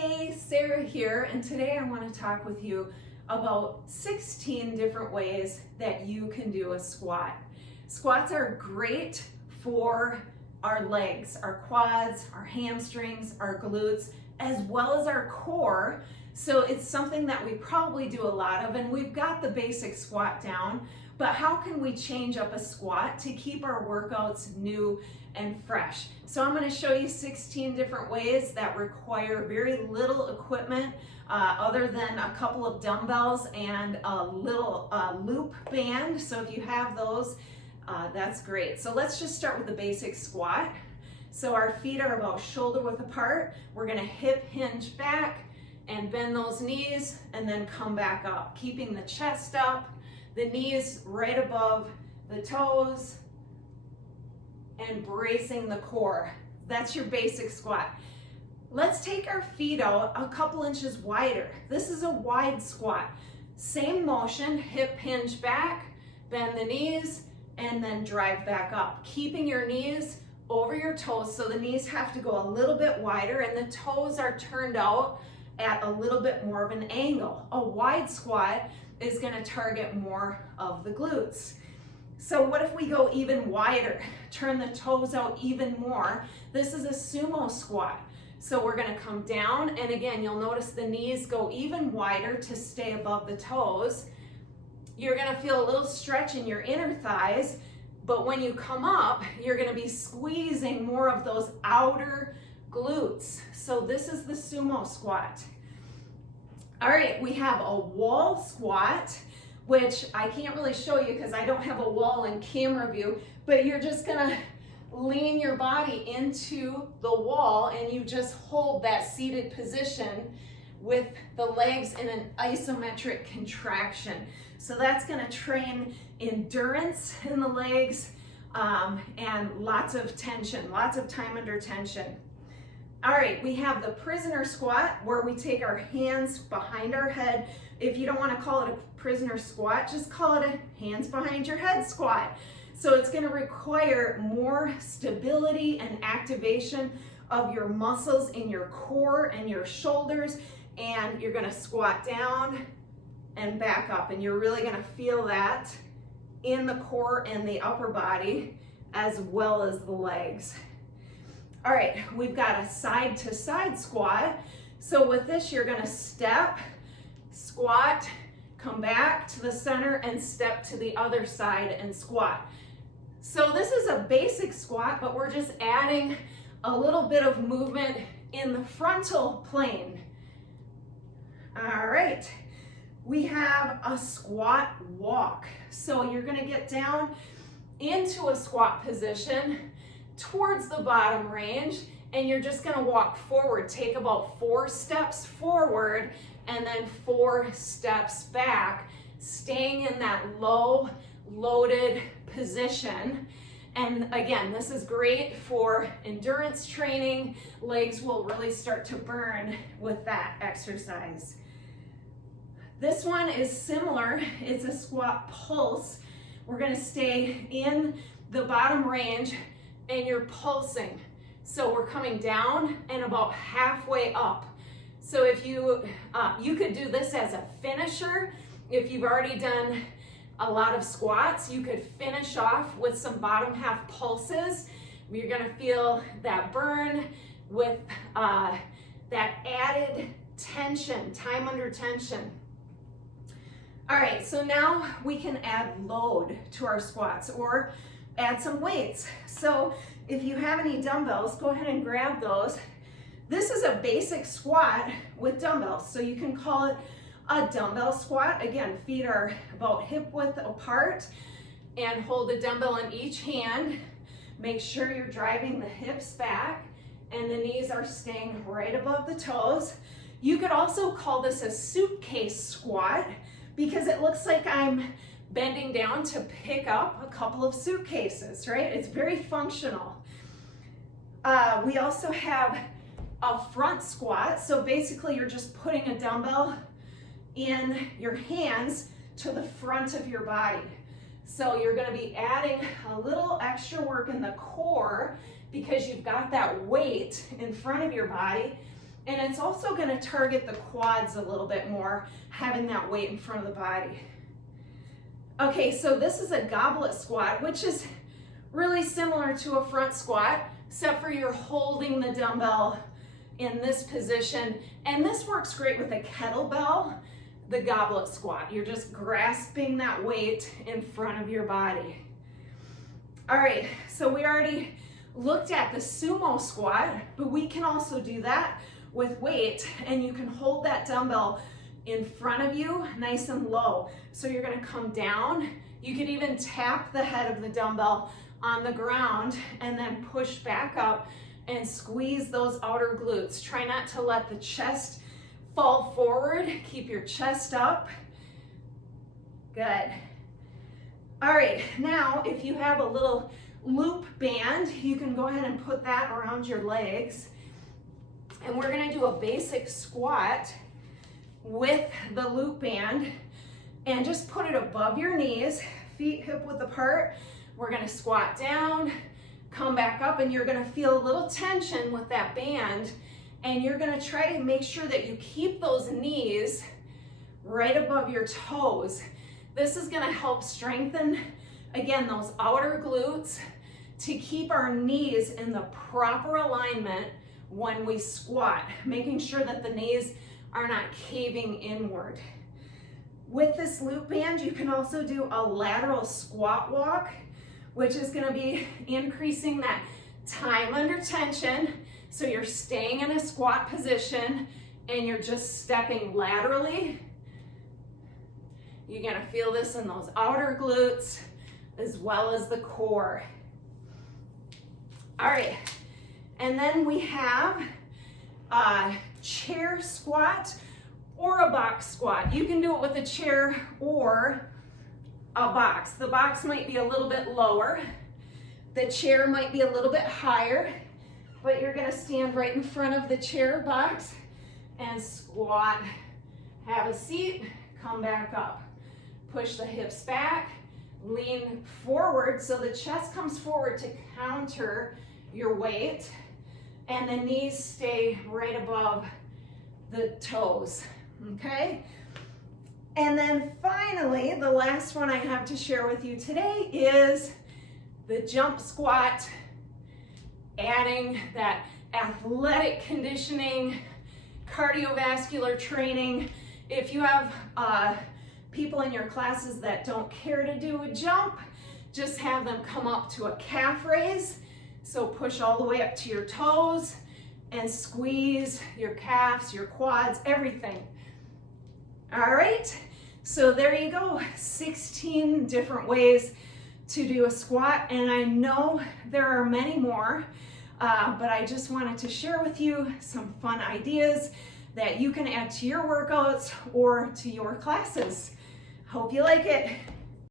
Hey, Sarah here, and today I want to talk with you about 16 different ways that you can do a squat. Squats are great for our legs, our quads, our hamstrings, our glutes, as well as our core. So it's something that we probably do a lot of, and we've got the basic squat down, but how can we change up a squat to keep our workouts new and fresh? So I'm going to show you 16 different ways that require very little equipment other than a couple of dumbbells and a little loop band. So if you have those, that's great. So let's just start with the basic squat. So our feet are about shoulder width apart. We're going to hip hinge back and bend those knees and then come back up, keeping the chest up, the knees right above the toes, and bracing the core. That's your basic squat. Let's take our feet out a couple inches wider. This is a wide squat. Same motion, hip hinge back, bend the knees, and then drive back up. Keeping your knees over your toes, so the knees have to go a little bit wider and the toes are turned out at a little bit more of an angle. A wide squat is going to target more of the glutes. So what if we go even wider? Turn the toes out even more. This is a sumo squat. So we're going to come down, and again, you'll notice the knees go even wider to stay above the toes. You're going to feel a little stretch in your inner thighs, but when you come up, you're going to be squeezing more of those outer glutes. So this is the sumo squat. All right, we have a wall squat, which I can't really show you because I don't have a wall in camera view, but you're just gonna lean your body into the wall and you just hold that seated position with the legs in an isometric contraction. So that's gonna train endurance in the legs and lots of tension, lots of time under tension. All right, we have the prisoner squat where we take our hands behind our head. If you don't want to call it a prisoner squat, just call it a hands behind your head squat. So it's going to require more stability and activation of your muscles in your core and your shoulders, and you're going to squat down and back up, and you're really going to feel that in the core and the upper body as well as the legs. All right, we've got a side to side squat. So with this, you're going to step, squat, come back to the center, and step to the other side and squat. So this is a basic squat, but we're just adding a little bit of movement in the frontal plane. All right, we have a squat walk. So you're going to get down into a squat position towards the bottom range, and you're just going to walk forward. Take about 4 steps forward and then 4 steps back, staying in that low loaded position. And again, this is great for endurance training. Legs will really start to burn with that exercise. This one is similar. It's a squat pulse. We're going to stay in the bottom range and you're pulsing. So we're coming down and about halfway up. So if you could do this as a finisher. If you've already done a lot of squats, you could finish off with some bottom half pulses. You're gonna feel that burn with that added tension, time under tension. All right, so now we can add load to our squats or add some weights. So if you have any dumbbells, go ahead and grab those. This is a basic squat with dumbbells, so you can call it a dumbbell squat. Again, feet are about hip width apart and hold a dumbbell in each hand. Make sure you're driving the hips back and the knees are staying right above the toes. You could also call this a suitcase squat because it looks like I'm bending down to pick up a couple of suitcases, right? It's very functional. We also have a front squat. So basically you're just putting a dumbbell in your hands to the front of your body. So you're going to be adding a little extra work in the core because you've got that weight in front of your body, And it's also going to target the quads a little bit more, having that weight in front of the body. Okay, so this is a goblet squat, which is really similar to a front squat, except for you're holding the dumbbell in this position. And this works great with a kettlebell, the goblet squat. You're just grasping that weight in front of your body. All right, so we already looked at the sumo squat, but we can also do that with weight, and you can hold that dumbbell in front of you nice and low. So you're gonna come down. You could even tap the head of the dumbbell on the ground and then push back up and squeeze those outer glutes. Try not to let the chest fall forward. Keep your chest up. Good. All right, now if you have a little loop band, you can go ahead and put that around your legs. And we're gonna do a basic squat with the loop band, and just put it above your knees, feet hip width apart. We're gonna squat down, come back up, and you're gonna feel a little tension with that band, and you're gonna try to make sure that you keep those knees right above your toes. This is gonna help strengthen, again, those outer glutes to keep our knees in the proper alignment when we squat, making sure that the knees are not caving inward. With this loop band, you can also do a lateral squat walk, which is gonna be increasing that time under tension. So you're staying in a squat position and you're just stepping laterally. You're gonna feel this in those outer glutes as well as the core. All right, and then we have a chair squat or a box squat. You can do it with a chair or a box. The box might be a little bit lower. The chair might be a little bit higher, but you're gonna stand right in front of the chair box and squat. Have a seat, come back up. Push the hips back, lean forward so the chest comes forward to counter your weight, and the knees stay right above the toes, okay? And then finally, the last one I have to share with you today is the jump squat, adding that athletic conditioning, cardiovascular training. If you have people in your classes that don't care to do a jump, just have them come up to a calf raise. So push all the way up to your toes and squeeze your calves, your quads, everything. All right, so there you go, 16 different ways to do a squat, and I know there are many more, but I just wanted to share with you some fun ideas that you can add to your workouts or to your classes. Hope you like it.